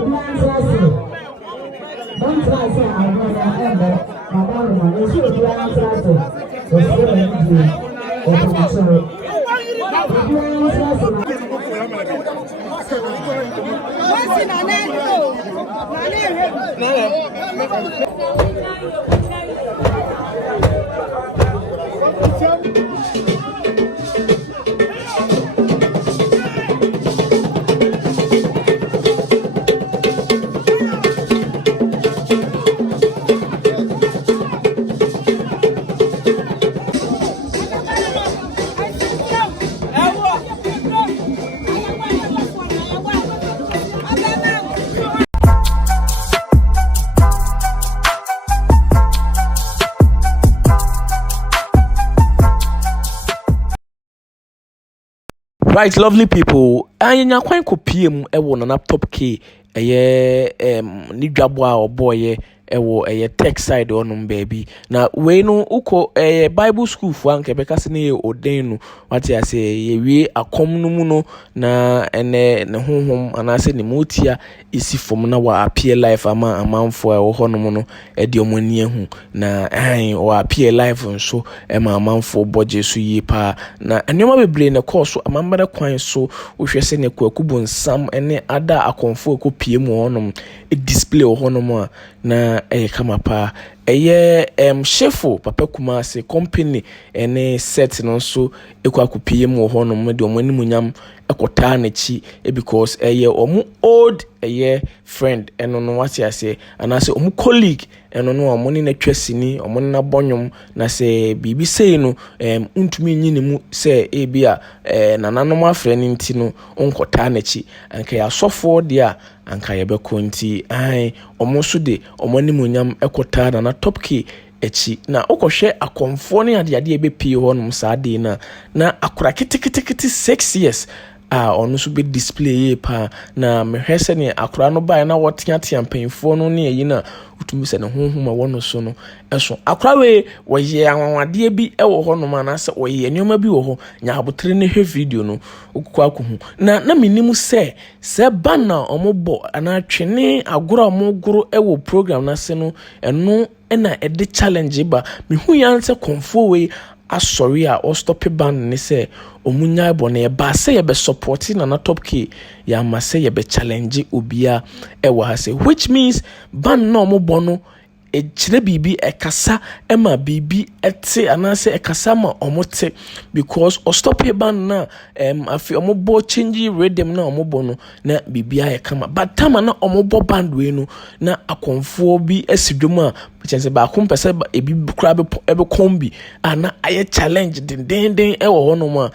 Don't try to say I'm going to end it. My mom, you should be answering to the story of the show. Right, lovely people. Anya kwan ko PM ewo na laptop key ni dwabo a boy ewo tech side onum baby. Na we no uko Bible school fo anke beka se ne oden no wate ase ye wie akom no mu no na ene ne honhom anase ne motia isi fom na wa appear life ama amanfo ewo honom no de omani ahu na wa appear life nso ma amanfo boje so yi pa na enoma bebre ne course amambere kwan so wo hwe se ne kwaku Bonsam ene ada akonfo ko PM honom display honom na kama pa shefo papa kuma se company ene set no so ekwa ku PM honom de omani munyam ekota na chi because omu old friend eno no wati ase anase omu colleague eno no omoni na twasini omoni na bonyom na se bibi sei no untumi nyine mu se ebia nananom afre ni nti no onkota na chi anka ya sofo dia anka ya bekonti omo so de omoni munyam ekota na top key echi na okohwe akonfo ne ade ebe pie honum saade na akura kitikiti 6 years onu so be display pa na mehwese ne akura no ba na wotia mpanfo no ne yi na utumi se ne honhoma wono so no eso akura we woye anwade bi ewo honum anase woye nyoma bi wo ho nya abotre ne hwe video no okukwa akuhu na menimu se bana omobo ana twene agura omogoro ewo program na se no eno na ede challenge ba mehu yanse konfo we asori a o stop ban ne se omunya bo na ba se ye be support na top key ya ma se ye be challenge obia ewa ha se which means ban no mo bono echire bibi ekasa ema bibi ete anase ekasa ma omote because o stop ban na afi omobo change rhythm na omobo no na bibi aye kama but time na omobo band we no na akonfo bi asidwom a chance ba kompese ebi kura be kombi ana aye challenge den ewo hono ma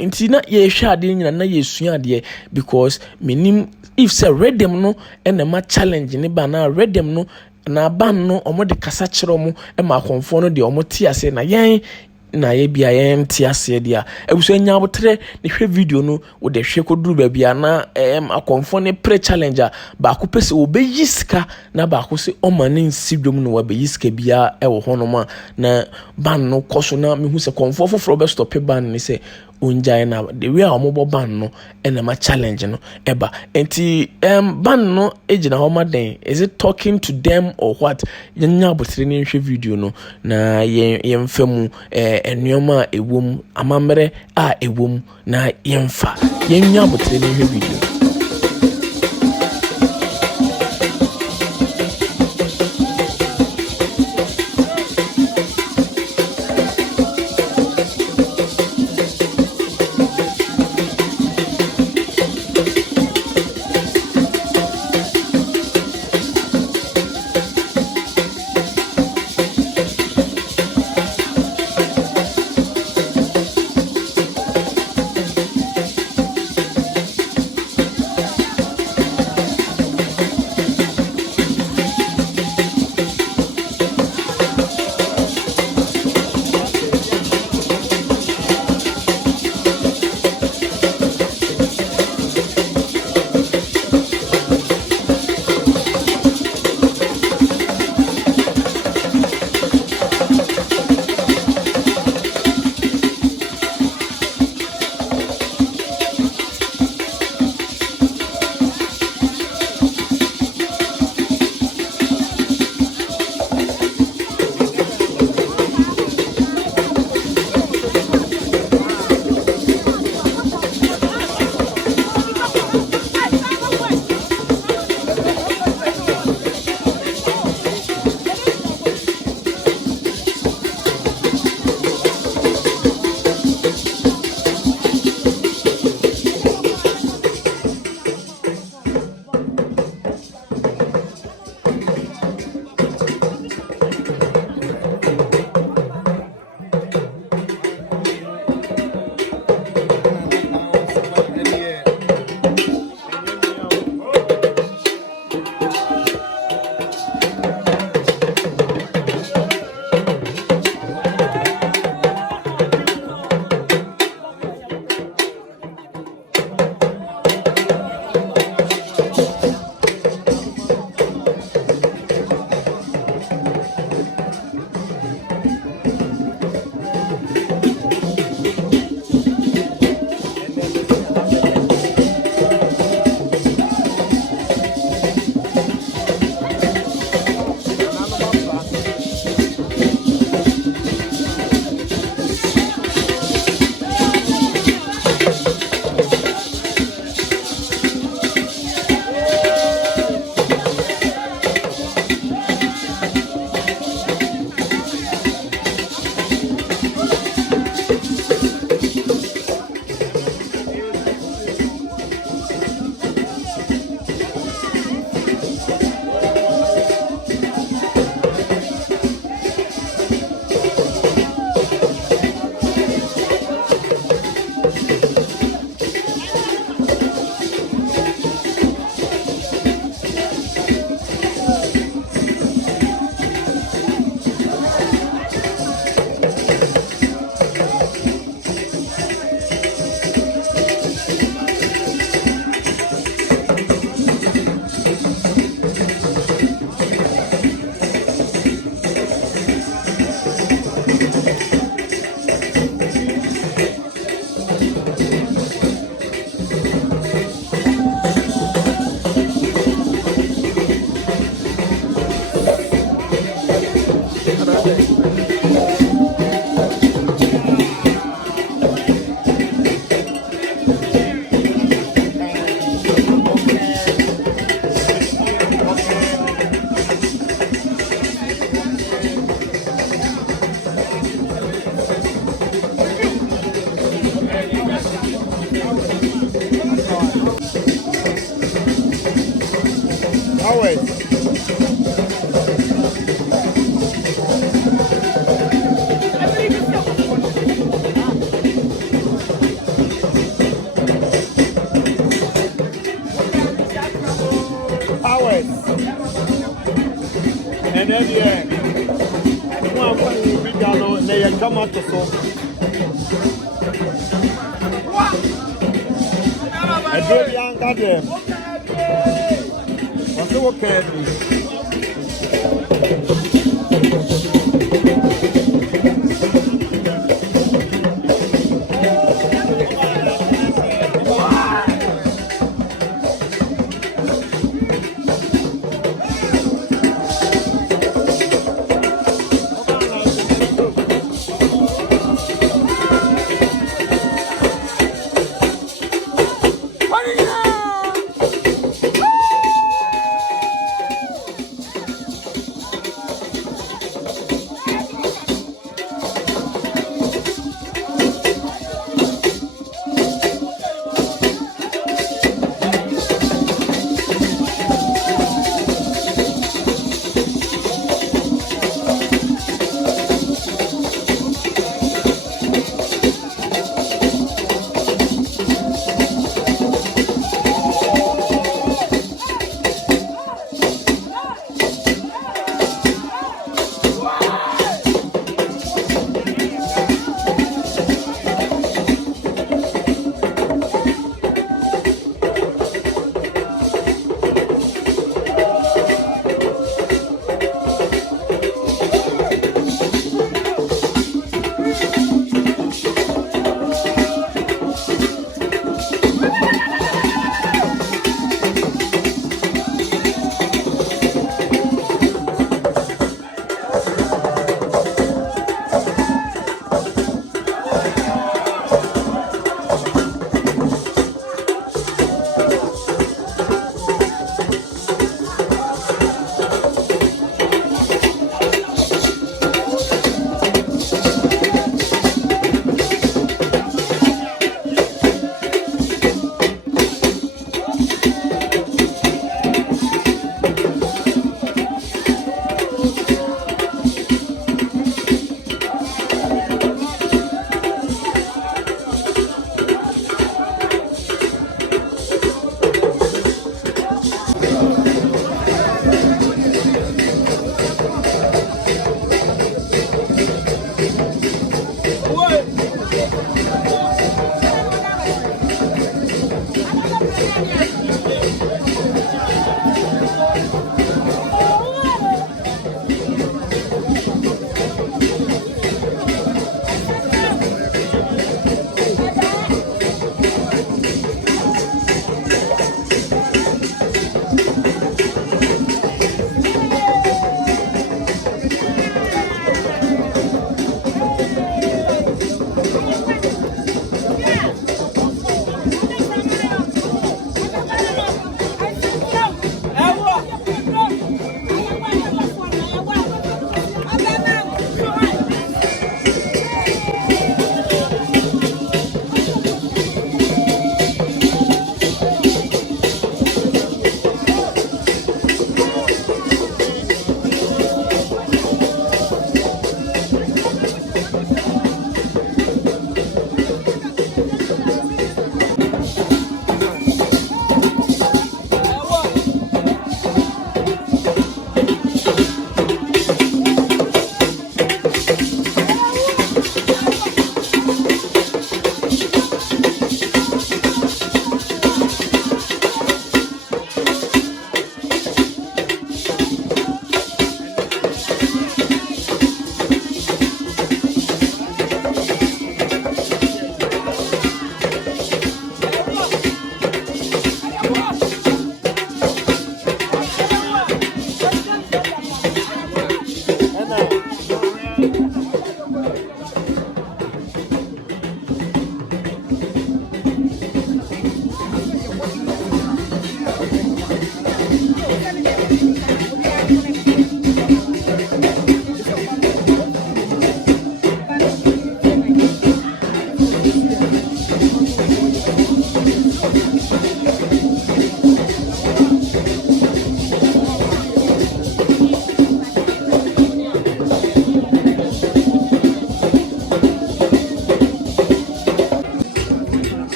nti na ye hwa ade nyina na ye sua ade because menim if say rhythm no enema challenge ne ba na rhythm no na ban no omo de kasa kire mo ma akonfo no de omo ti ase na yen na ye bia yen ti ase dia ebuso nya abotre ne hwe video no wo de hwe koduru ba bia na akonfo ne pre challenger ba ko pese obeyi sika na ba ko se omane nsidwom no obeyi sika bia ewo honoma na ban no koso na mehu se konfo foforo be stop ban ni se unjai na the way omobo ban no ena ma challenge no eba enti ban no ejina homa den is it talking to them or what nya abotre ne hwe video no na yemfamu enuoma ewom amamre a ewom na yemfa nya abotre ne hwe video. yɛ kama to so ɛduro bi anka deɛ wɔse wo kɛɛ bi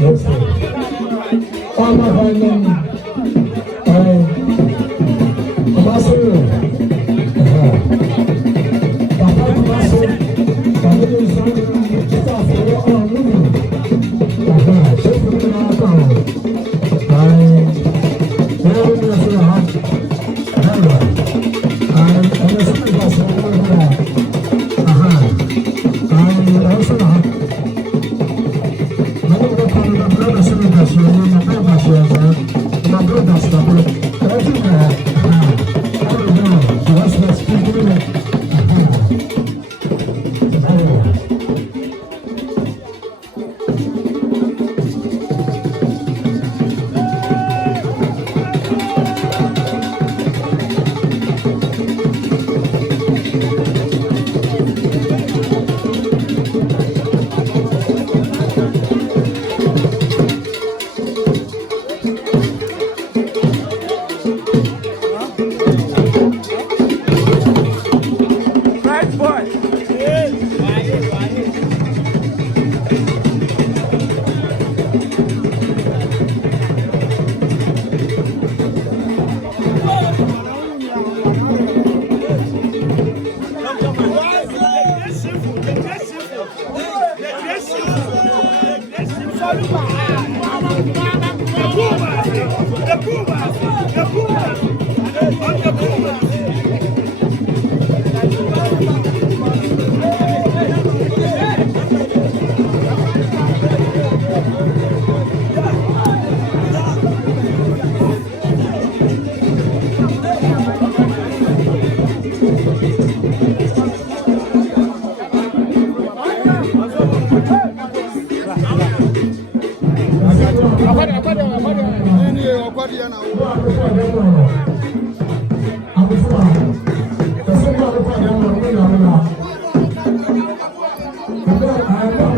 Yes, sir. All my family,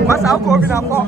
Mas aku kau bina apa?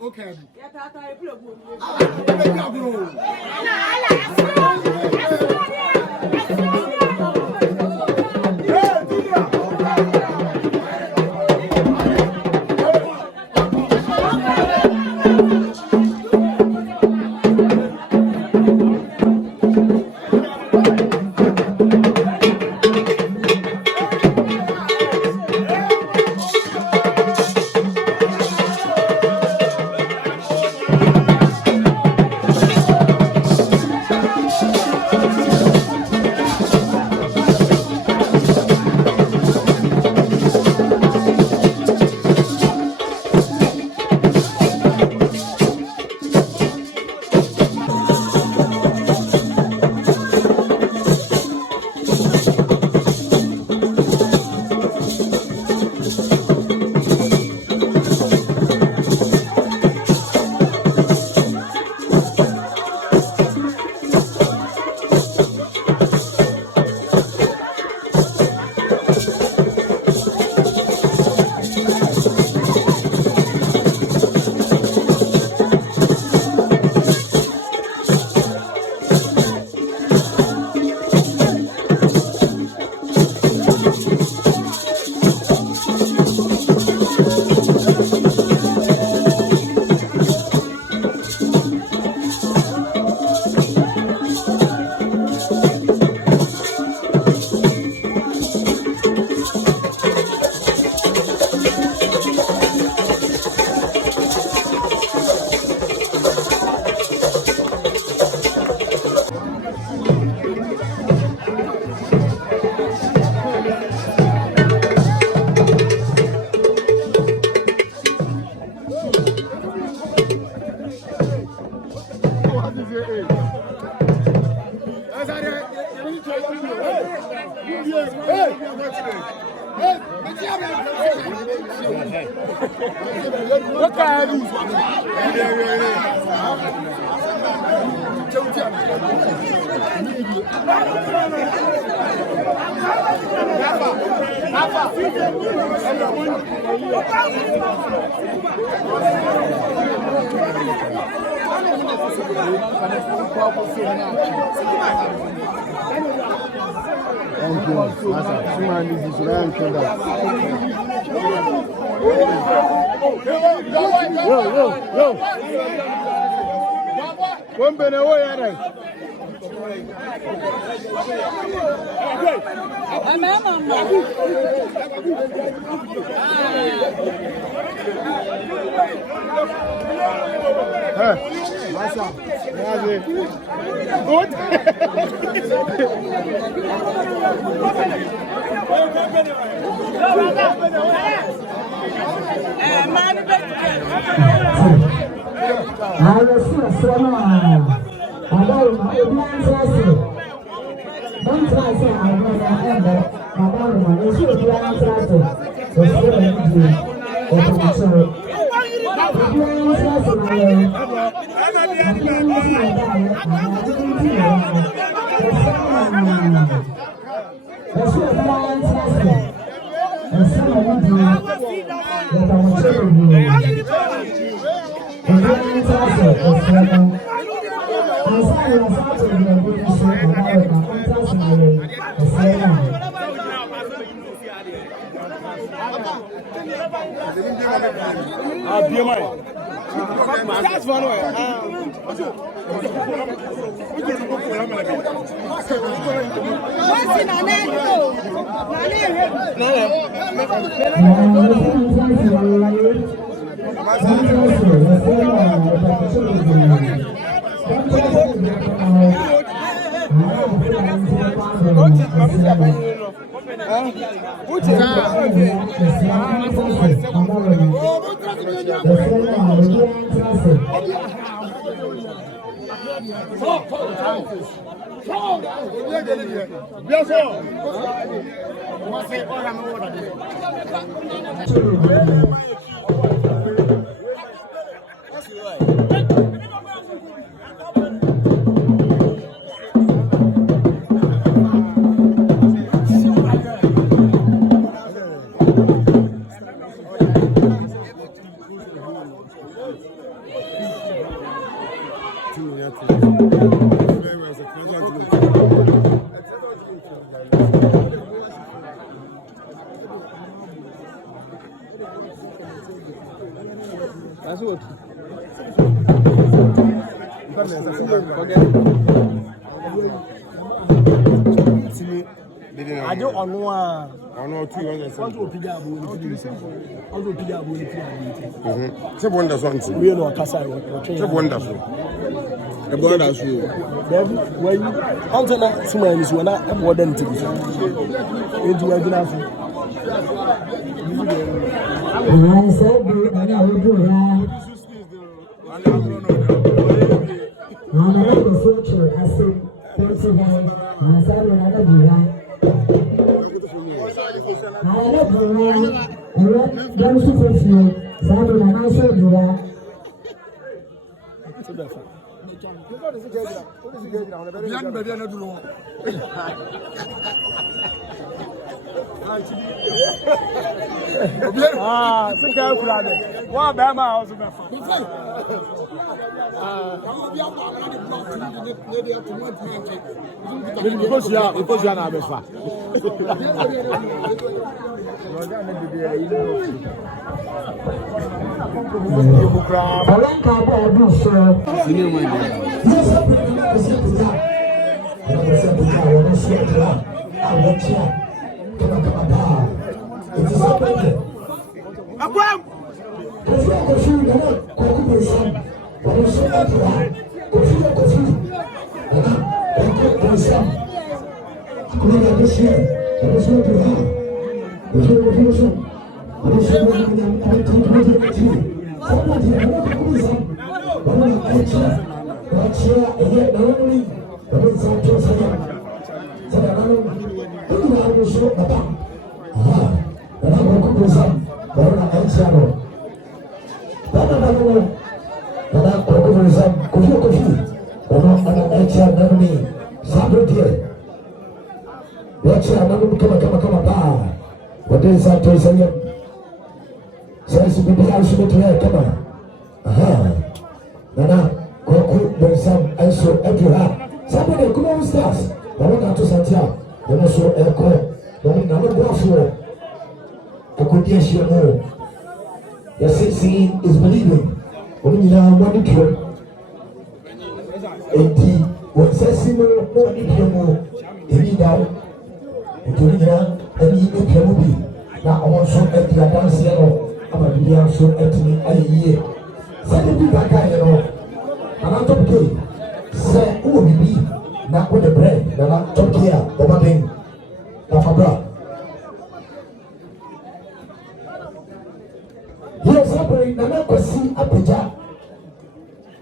Okay. Look at him. Thank you. Yo. One minute away, I will see a son. Don't try to say I'm going to end it. I should be answered. That's what. I don't know. I know 200. It's wonderful. We know Kasai. It's wonderful. The boy that's you. Then when you Antona Suman is when I'm more than two. Into a glass. I said, I will do that. I'm not the future. I said, Pennsylvania. I said, another do I love the one. I love those who face you. Saturday, and I said, do that. Ah, c'est qu'un plan. Moi, ben, ma house, What is that? Says we be also to her, come on. Aha. Nana, kwaku, Bonsam, and so everywhere. Somebody come on, stars. I want to Santia. Then also echo. Then another waffle. I could yes, you know. The seeing is believing. When you are one pure. 80. When says similar, one pure. If you down. If you are any pure. Now I want some empty dance here. I'm a billion so empty a year. Send me back, you know. And I'm top gay. Say, who will be not with the bread? Then I'm top here, over thing. Now for bra. Here's somebody, and I could see a picture.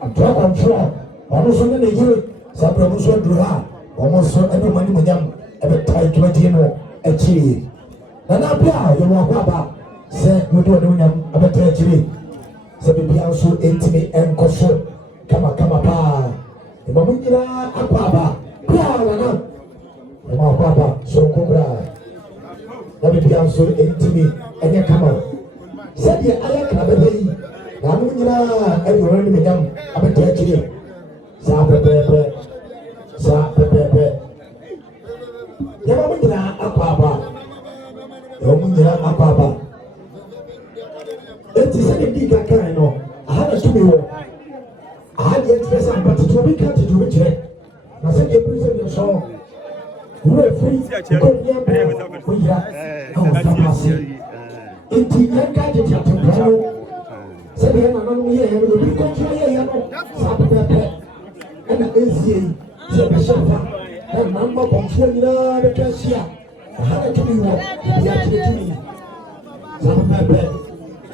A drug control. Almost on the year, some promotion drew her. Almost every money with them, every time 20 more a cheese. And I pay you walk about. Say, we don't know about treachery. Say, we also intimate and console. Come on, the moment you are a papa, papa, so cobra. Let me be also intimate and you come on. Said the other club a day. Now, when you are everyone with them about treachery. Sape. The moment you are a papa. A papa. It is a big kind of. I had a two. I had the express but to be cut to which I said, you present your song. You are free. We are in the young gadget at the piano. Said, I don't hear you will be controlling. And the ACA said, the chauffeur, and number of the cashier. I had to be one.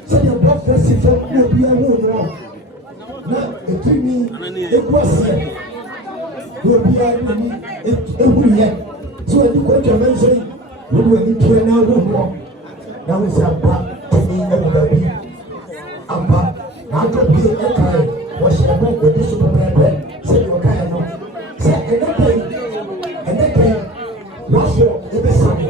Say your breakfast is will be a woman. Now, it will be a question. Will be a woman. So, you go to mention, we will be to another woman. Now, it's a back to me, everybody. I'm back. Now, to be a kind. What's your book with this super bread? Say your kind of. Say, and that day, what's your episode?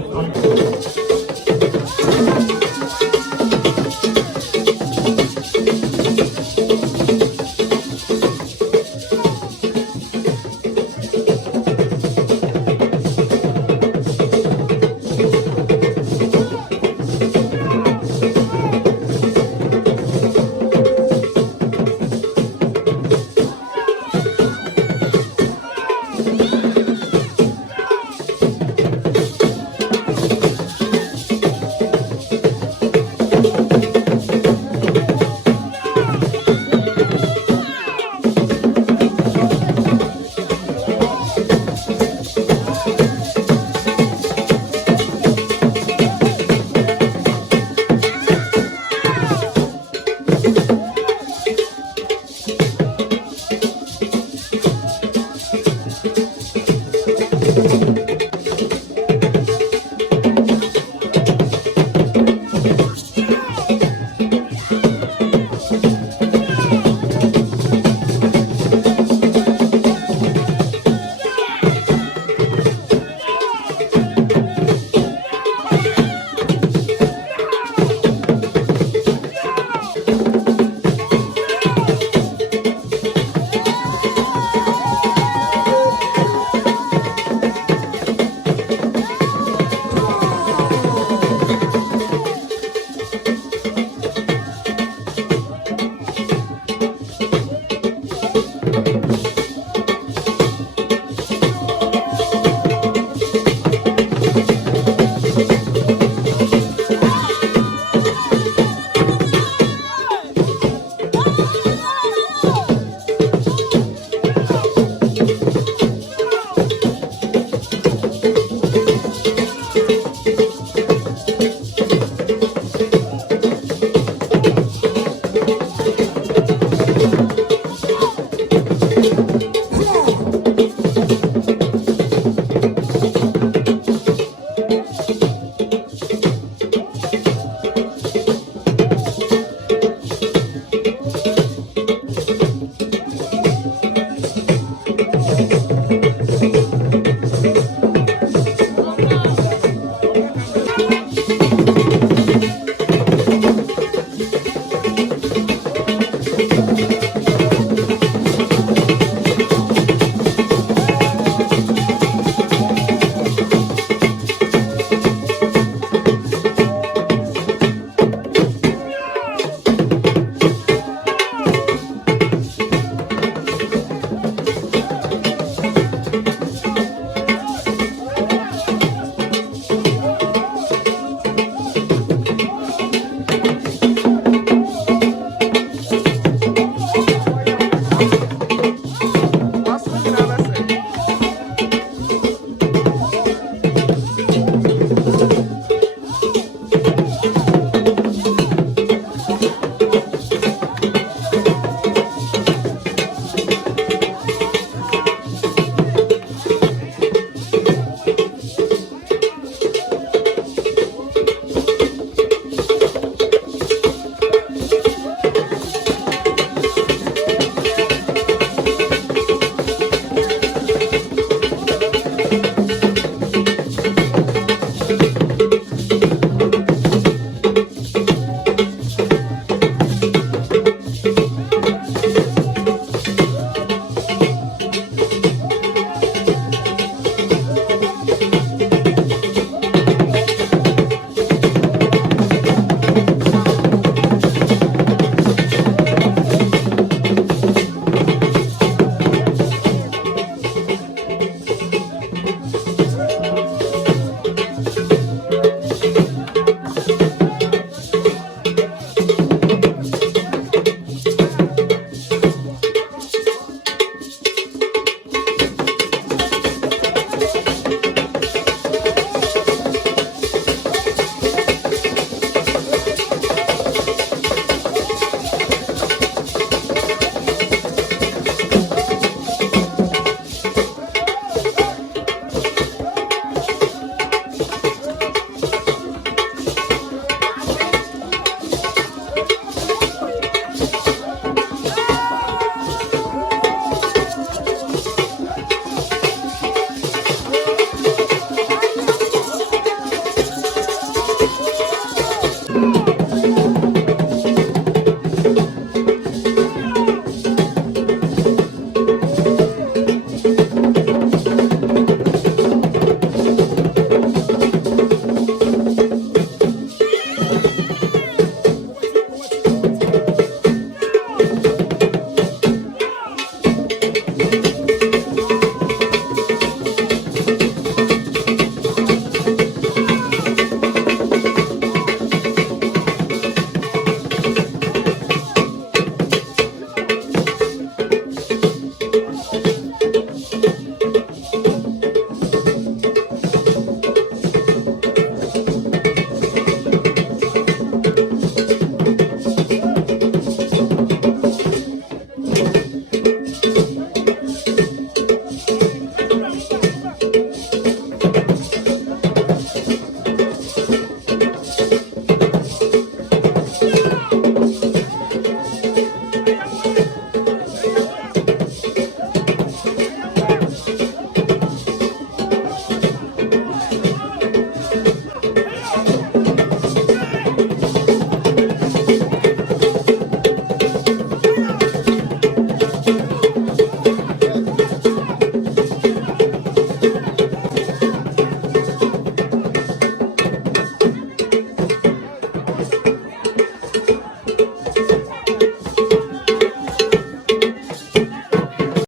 Thank you.